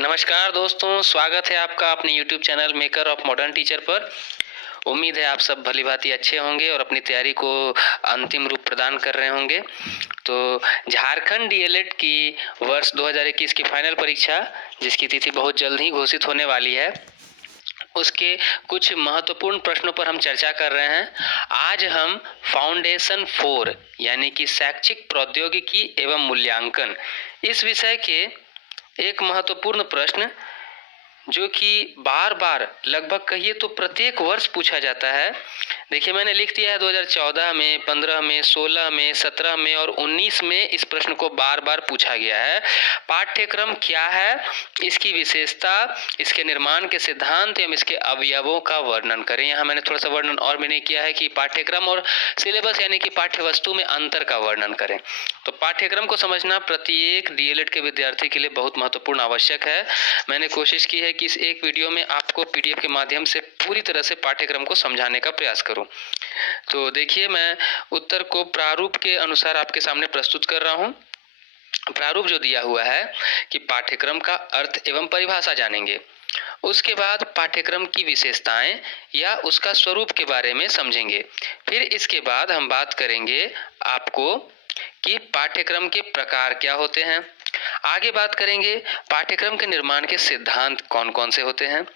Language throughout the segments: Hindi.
नमस्कार दोस्तों, स्वागत है आपका अपने YouTube channel maker of modern teacher पर। उम्मीद है आप सब भली-भांति अच्छे होंगे और अपनी तैयारी को अंतिम रूप प्रदान कर रहे होंगे। तो झारखंड डीएलएड की वर्ष 2021 की फाइनल परीक्षा, जिसकी तिथि बहुत जल्द ही घोषित होने वाली है, उसके कुछ महत्वपूर्ण प्रश्नों पर हम चर्चा कर रहे हैं। आज हम फाउंडेशन 4 यानी कि शैक्षिक प्रौद्योगिकी एवं मूल्यांकन, इस विषय के एक महत्वपूर्ण प्रश्न जो कि बार-बार लगभग कहिए तो प्रत्येक वर्ष पूछा जाता है। देखिए, मैंने लिख दिया है 2014 में, 15 में, 16 में, 17 में और 19 में इस प्रश्न को बार-बार पूछा गया है। पाठ्यक्रम क्या है, इसकी विशेषता, इसके निर्माण के सिद्धांत एवं इसके अवयवों का वर्णन करें। यहाँ मैंने थोड़ा सा वर्णन और भी नहीं किया है कि पाठ्यक्रम और सिलेबस यानी कि पाठ्य वस्तु में अंतर का वर्णन करें। तो पाठ्यक्रम को समझना प्रत्येक डीएलएड के विद्यार्थी के लिए बहुत महत्वपूर्ण आवश्यक है। मैंने कोशिश की है कि इस एक वीडियो में आपको पीडीएफ के माध्यम से पूरी तरह से पाठ्यक्रम को समझाने का प्रयास करूं। तो देखिए, मैं उत्तर को प्रारूप के अनुसार आपके सामने प्रस्तुत कर रहा हूं। प्रारूप जो दिया हुआ है कि पाठ्यक्रम का अर्थ एवं परिभाषा जानेंगे, उसके बाद पाठ्यक्रम की विशेषताएं या उसका स्वरूप के बारे में समझेंगे। फिर इसके बाद हम बात करेंगे आपको कि पाठ्यक्रम के प्रकार क्या होते हैं। आगे बात करेंगे पाठ्यक्रम के निर्माण के सिद्धांत कौन कौन से होते हैं।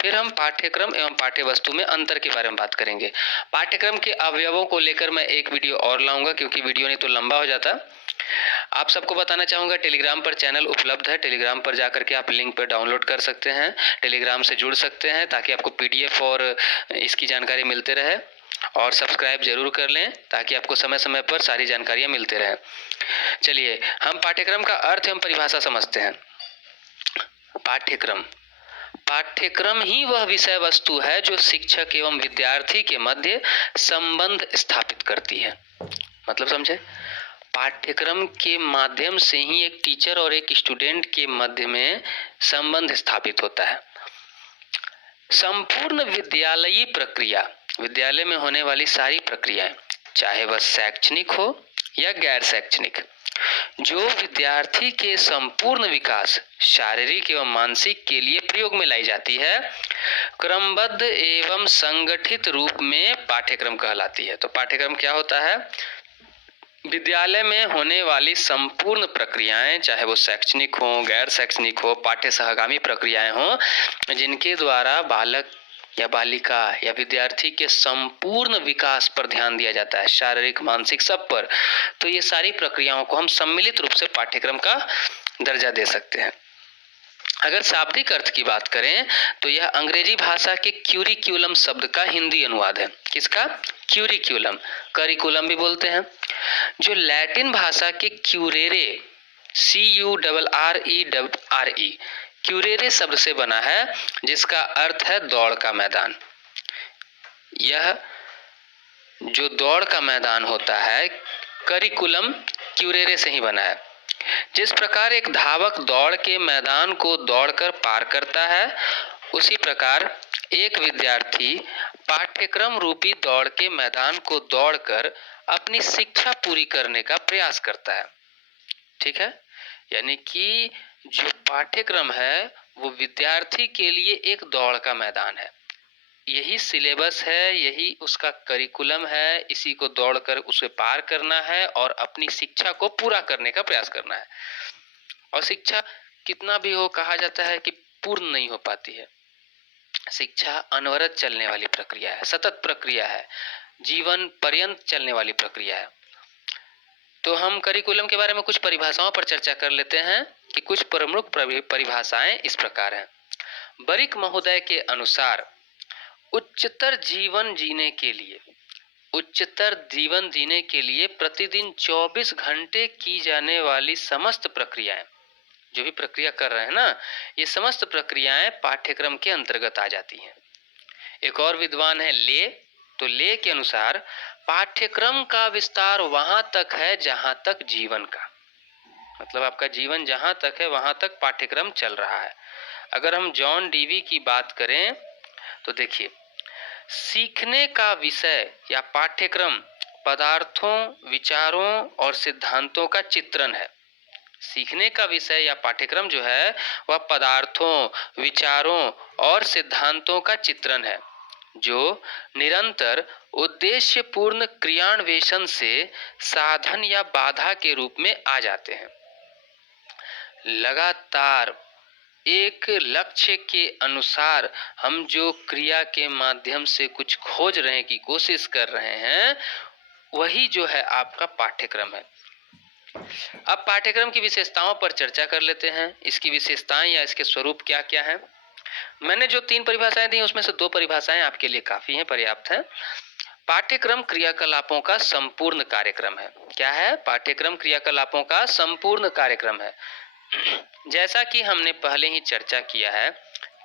फिर हम पाठ्यक्रम एवं पाठ्य वस्तु में अंतर के बारे में बात करेंगे। पाठ्यक्रम के अवयवों को लेकर मैं एक वीडियो और लाऊंगा, क्योंकि वीडियो नहीं तो लंबा हो जाता। आप सबको बताना चाहूँगा, टेलीग्राम पर चैनल उपलब्ध है। टेलीग्राम पर जाकर के आप लिंक पर डाउनलोड कर सकते हैं, टेलीग्राम से जुड़ सकते हैं, ताकि आपको पीडीएफ और इसकी जानकारी मिलते रहे। और सब्सक्राइब जरूर कर लें ताकि आपको समय समय पर सारी जानकारियाँ मिलते रहें। चलिए, हम पाठ्यक्रम का अर्थ एवं परिभाषा समझते हैं। पाठ्यक्रम पाठ्यक्रम ही वह विषय वस्तु है जो शिक्षक एवं विद्यार्थी के मध्य संबंध स्थापित करती है। मतलब समझे? पाठ्यक्रम के माध्यम से ही एक टीचर और एक स्टूडेंट के मध्य में संबंध स्थापित होता है। संपूर्ण विद्यालयी प्रक्रिया, विद्यालय में होने वाली सारी प्रक्रियाएं, चाहे वह शैक्षणिक हो या गैर शैक्षणिक, जो विद्यार्थी के संपूर्ण विकास, शारीरिक एवं मानसिक के लिए प्रयोग में लाई जाती है, क्रमबद्ध एवं संगठित रूप में पाठ्यक्रम कहलाती है। तो पाठ्यक्रम क्या होता है? विद्यालय में होने वाली संपूर्ण प्रक्रियाएं, चाहे वो शैक्षणिक हो, गैर शैक्षणिक हो, पाठ्य सहगामी प्रक्रियाएं हो, जिनके द्वारा बालक या बालिका या विद्यार्थी के संपूर्ण विकास पर ध्यान दिया जाता है, शारीरिक, मानसिक, सब पर। तो ये सारी प्रक्रियाओं को हम सम्मिलित रूप से पाठ्यक्रम का दर्जा दे सकते हैं। अगर शाब्दिक अर्थ की बात करें तो यह अंग्रेजी भाषा के क्यूरिक्यूलम शब्द का हिंदी अनुवाद है। किसका? क्यूरिक्यूलम, करिकुलम भी बोलते हैं, जो लैटिन भाषा के क्यूरेरे, CURRE, क्यूरेरे शब्द से बना है, जिसका अर्थ है दौड़ का मैदान। यह जो दौड़ का मैदान होता है, करिकुलम क्यूरेरे से ही बना है। जिस प्रकार एक धावक दौड़ के मैदान को दौड़कर पार करता है, उसी प्रकार एक विद्यार्थी पाठ्यक्रम रूपी दौड़ के मैदान को दौड़कर अपनी शिक्षा पूरी करने का प्रयास करता है। ठीक है? यानी कि जो पाठ्यक्रम है वो विद्यार्थी के लिए एक दौड़ का मैदान है। यही सिलेबस है, यही उसका करिकुलम है, इसी को दौड़कर उसे पार करना है और अपनी शिक्षा को पूरा करने का प्रयास करना है। और शिक्षा कितना भी हो, कहा जाता है कि पूर्ण नहीं हो पाती है। शिक्षा अनवरत चलने वाली प्रक्रिया है, सतत प्रक्रिया है, जीवन पर्यंत चलने वाली प्रक्रिया है। तो हम करिकुलम के बारे में कुछ परिभाषाओं पर चर्चा कर लेते हैं कि कुछ प्रमुख परिभाषाएं इस प्रकार हैं। बरिक महोदय के अनुसार उच्चतर जीवन जीने के लिए प्रतिदिन 24 घंटे की जाने वाली समस्त प्रक्रियाएं, जो भी प्रक्रिया कर रहे हैं ना, ये समस्त प्रक्रियाएं पाठ्यक्रम के अंतर्गत आ जाती हैं। एक और विद्वान है ले, तो ले के अनुसार पाठ्यक्रम का विस्तार वहां तक है जहां तक जीवन का, मतलब आपका जीवन जहां तक है वहां तक पाठ्यक्रम चल रहा है। अगर हम जॉन डीवी की बात करें तो देखिए, सीखने का विषय या पाठ्यक्रम पदार्थों, विचारों और सिद्धांतों का चित्रण है। सीखने का विषय या पाठ्यक्रम जो है वह पदार्थों, विचारों और सिद्धांतों का चित्रण है जो निरंतर उद्देश्यपूर्ण क्रियान्वेषण से साधन या बाधा के रूप में आ जाते हैं। लगातार एक लक्ष्य के अनुसार हम जो क्रिया के माध्यम से कुछ खोज रहे की कोशिश कर रहे हैं वही जो है आपका पाठ्यक्रम है। अब पाठ्यक्रम की विशेषताओं पर चर्चा कर लेते हैं। इसकी विशेषताएं या इसके स्वरूप क्या क्या हैं। मैंने जो 3 परिभाषाएं दी उसमें से 2 परिभाषाएं आपके लिए काफी हैं, पर्याप्त हैं। पाठ्यक्रम क्रियाकलापों का संपूर्ण कार्यक्रम है। क्या है? पाठ्यक्रम क्रियाकलापों का संपूर्ण कार्यक्रम है। जैसा कि हमने पहले ही चर्चा किया है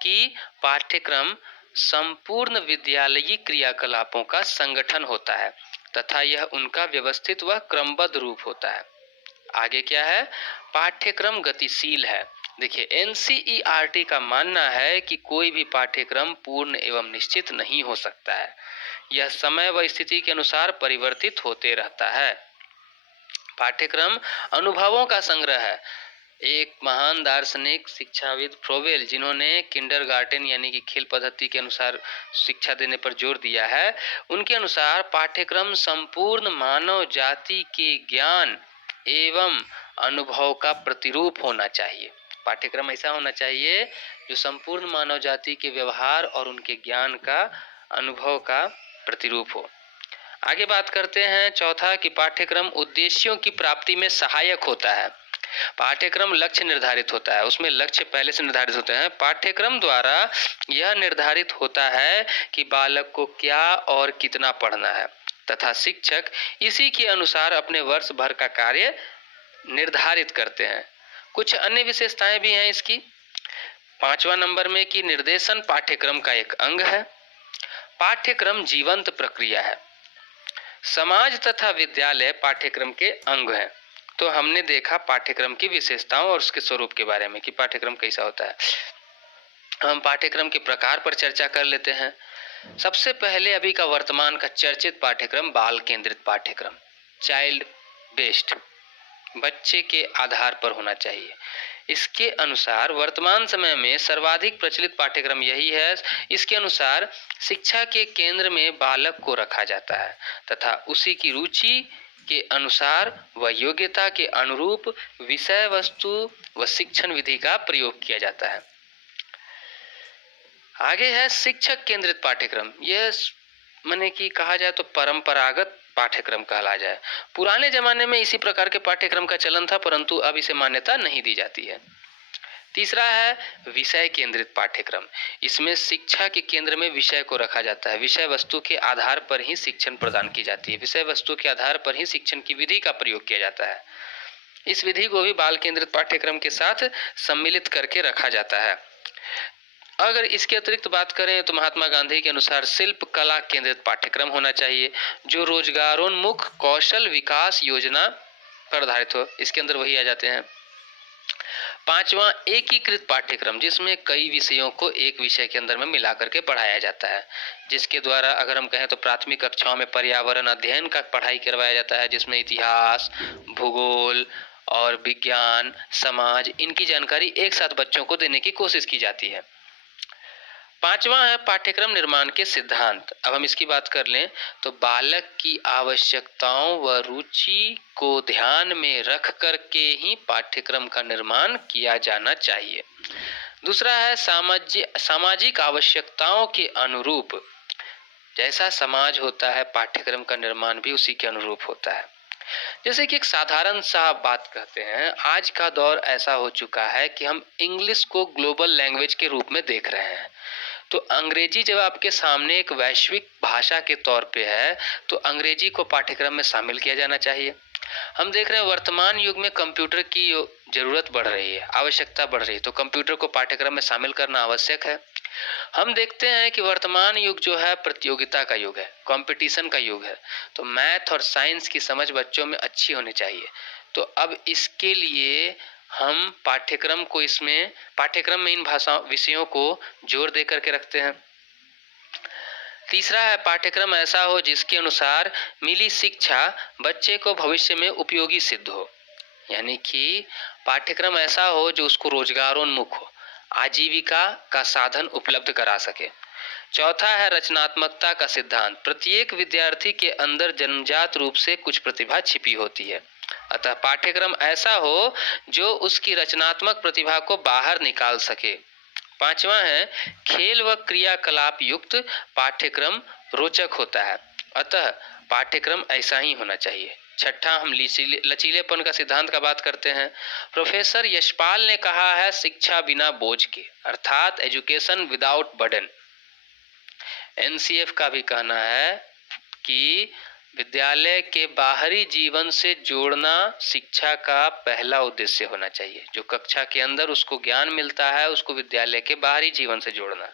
कि पाठ्यक्रम संपूर्ण विद्यालयी क्रियाकलापों का संगठन होता है तथा यह उनका व्यवस्थित व क्रमबद्ध रूप होता है। आगे क्या है? पाठ्यक्रम गतिशील है। देखिए, एनसीईआरटी का मानना है कि कोई भी पाठ्यक्रम पूर्ण एवं निश्चित नहीं हो सकता है। यह समय व स्थिति के अनुसार परिवर्तित होते रहता है। पाठ्यक्रम अनुभवों का संग्रह है। एक महान दार्शनिक शिक्षाविद फ्रोवेल, जिन्होंने किंडरगार्टन यानी कि खेल पद्धति के अनुसार शिक्षा देने पर जोर दिया है, उनके अनुसार पाठ्यक्रम संपूर्ण मानव जाति के ज्ञान एवं अनुभव का प्रतिरूप होना चाहिए। पाठ्यक्रम ऐसा होना चाहिए जो संपूर्ण मानव जाति के व्यवहार और उनके ज्ञान का, अनुभव का प्रतिरूप हो। आगे बात करते हैं चौथा कि पाठ्यक्रम उद्देश्यों की प्राप्ति में सहायक होता है। पाठ्यक्रम लक्ष्य निर्धारित होता है, उसमें लक्ष्य पहले से निर्धारित होते हैं। पाठ्यक्रम द्वारा यह निर्धारित होता है कि बालक को क्या और कितना पढ़ना है तथा शिक्षक इसी के अनुसार अपने वर्ष भर का कार्य निर्धारित करते हैं। कुछ अन्य विशेषताएं भी हैं इसकी। 5वां नंबर में कि निर्देशन पाठ्यक्रम का एक अंग है। पाठ्यक्रम जीवंत प्रक्रिया है। समाज तथा विद्यालय पाठ्यक्रम के अंग हैं। तो हमने देखा पाठ्यक्रम की विशेषताओं और उसके स्वरूप के बारे में कि पाठ्यक्रम कैसा होता है। हम पाठ्यक्रम के प्रकार पर चर्चा कर लेते हैं। सबसे पहले अभी का वर्तमान का चर्चित पाठ्यक्रम बाल केंद्रित पाठ्यक्रम, चाइल्ड बेस्ड, बच्चे के आधार पर होना चाहिए। इसके अनुसार वर्तमान समय में सर्वाधिक प्रचलित पाठ्यक्रम यही है। इसके अनुसार शिक्षा के केंद्र में बालक को रखा जाता है तथा उसी की रुचि के अनुसार व योग्यता के अनुरूप विषय वस्तु व शिक्षण विधि का प्रयोग किया जाता है। आगे है शिक्षक केंद्रित पाठ्यक्रम। यह माने कि कहा जाए तो परंपरागत पाठ्यक्रम कहला जाए। पुराने जमाने में इसी प्रकार के पाठ्यक्रम का चलन था, परंतु अब इसे मान्यता नहीं दी जाती है। तीसरा है विषय केंद्रित पाठ्यक्रम। इसमें शिक्षा के केंद्र में विषय को रखा जाता है। विषय वस्तु के आधार पर ही शिक्षण प्रदान की जाती है। विषय वस्तु के आधार पर ही शिक्षण की विधि का प्रयोग किया जाता है। इस विधि को भी बाल केंद्रित पाठ्यक्रम के साथ सम्मिलित करके रखा जाता है। अगर इसके अतिरिक्त बात करें तो महात्मा गांधी के अनुसार शिल्प कला केंद्रित पाठ्यक्रम होना चाहिए जो रोजगारोन्मुख कौशल विकास योजना पर आधारित हो। इसके अंदर वही आ जाते हैं। 5वां एकीकृत पाठ्यक्रम, जिसमें कई विषयों को एक विषय के अंदर में मिलाकर के पढ़ाया जाता है। जिसके द्वारा अगर हम कहें तो प्राथमिक कक्षाओं में पर्यावरण अध्ययन का पढ़ाई करवाया जाता है, जिसमें इतिहास, भूगोल और विज्ञान, समाज, इनकी जानकारी एक साथ बच्चों को देने की कोशिश की जाती है। 5वां है पाठ्यक्रम निर्माण के सिद्धांत। अब हम इसकी बात कर लें तो बालक की आवश्यकताओं व रुचि को ध्यान में रख करके ही पाठ्यक्रम का निर्माण किया जाना चाहिए। दूसरा है सामाजिक आवश्यकताओं के अनुरूप। जैसा समाज होता है पाठ्यक्रम का निर्माण भी उसी के अनुरूप होता है। जैसे कि एक साधारण सा बात कहते हैं, आज का दौर ऐसा हो चुका है कि हम इंग्लिश को ग्लोबल लैंग्वेज के रूप में देख रहे हैं। तो अंग्रेजी जब आपके सामने एक वैश्विक भाषा के तौर पे है तो अंग्रेजी को पाठ्यक्रम में शामिल किया जाना चाहिए। हम देख रहे हैं वर्तमान युग में कंप्यूटर की जरूरत बढ़ रही है, आवश्यकता बढ़ रही है, तो कंप्यूटर को पाठ्यक्रम में शामिल करना आवश्यक है। हम देखते हैं कि वर्तमान युग जो है प्रतियोगिता का युग है, कंपटीशन का युग है, तो मैथ और साइंस की समझ बच्चों में अच्छी होनी चाहिए। तो अब इसके लिए हम पाठ्यक्रम में इन विषयों को जोर दे करके रखते हैं। तीसरा है पाठ्यक्रम ऐसा हो जिसके अनुसार मिली शिक्षा बच्चे को भविष्य में उपयोगी सिद्ध हो। यानी कि पाठ्यक्रम ऐसा हो जो उसको रोजगारोन्मुख हो, आजीविका का साधन उपलब्ध करा सके। चौथा है रचनात्मकता का सिद्धांत। प्रत्येक विद्यार्थी के अंदर जन्मजात रूप से कुछ प्रतिभा छिपी होती है, अतः पाठ्यक्रम ऐसा हो जो उसकी रचनात्मक प्रतिभा को बाहर निकाल सके। पांचवा है खेल व क्रियाकलाप युक्त पाठ्यक्रम रोचक होता है, अतः पाठ्यक्रम ऐसा ही होना चाहिए। छठा हम लचीलेपन का सिद्धांत का बात करते हैं। प्रोफेसर यशपाल ने कहा है शिक्षा बिना बोझ के, अर्थात एजुकेशन विदाउट बर्डन। एनसीएफ का भी कहना है कि विद्यालय के बाहरी जीवन से जोड़ना शिक्षा का पहला उद्देश्य होना चाहिए। जो कक्षा के अंदर उसको ज्ञान मिलता है उसको विद्यालय के बाहरी जीवन से जोड़ना।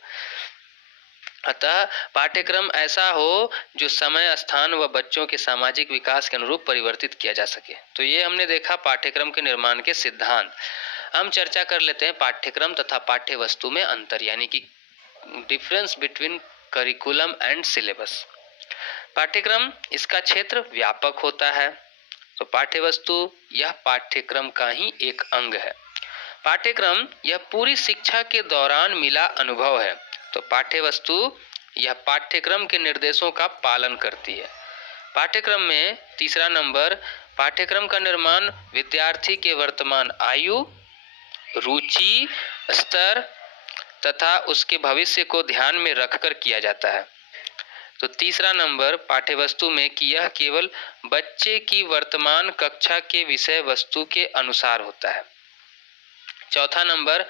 अतः पाठ्यक्रम ऐसा हो जो समय, स्थान व बच्चों के सामाजिक विकास के अनुरूप परिवर्तित किया जा सके। तो ये हमने देखा पाठ्यक्रम के निर्माण के सिद्धांत। हम चर्चा कर लेते हैं पाठ्यक्रम तथा पाठ्य वस्तु में अंतर, यानी कि difference between curriculum and syllabus. पाठ्यक्रम इसका क्षेत्र व्यापक होता है, तो पाठ्य वस्तु यह पाठ्यक्रम का ही एक अंग है। पाठ्यक्रम यह पूरी शिक्षा के दौरान मिला अनुभव है, तो पाठ्य वस्तु यह पाठ्यक्रम के निर्देशों का पालन करती है। पाठ्यक्रम में तीसरा नंबर, पाठ्यक्रम का निर्माण विद्यार्थी के वर्तमान आयु, रुचि स्तर तथा उसके भविष्य को ध्यान में रखकर किया जाता है। तो तीसरा नंबर पाठ्य वस्तु में कि यह केवल बच्चे की वर्तमान कक्षा के विषय वस्तु के अनुसार होता है। चौथा नंबर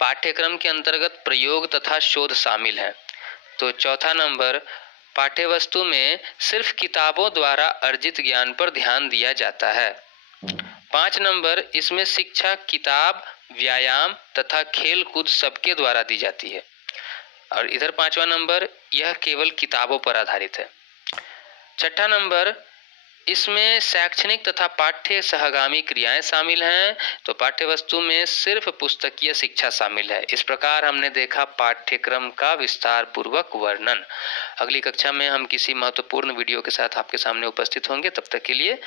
पाठ्यक्रम के अंतर्गत प्रयोग तथा शोध शामिल है। तो चौथा नंबर पाठ्य वस्तु में सिर्फ किताबों द्वारा अर्जित ज्ञान पर ध्यान दिया जाता है। 5 नंबर इसमें शिक्षा किताब, व्यायाम तथा खेल कूद सबके द्वारा दी जाती है। और इधर 5वां नंबर यह केवल किताबों पर आधारित है। छठा नंबर इसमें शैक्षणिक तथा पाठ्य सहगामी क्रियाएं शामिल हैं, तो पाठ्य वस्तु में सिर्फ पुस्तकीय शिक्षा शामिल है। इस प्रकार हमने देखा पाठ्यक्रम का विस्तार पूर्वक वर्णन। अगली कक्षा में हम किसी महत्वपूर्ण वीडियो के साथ आपके सामने उपस्थित होंगे, तब तक के लिए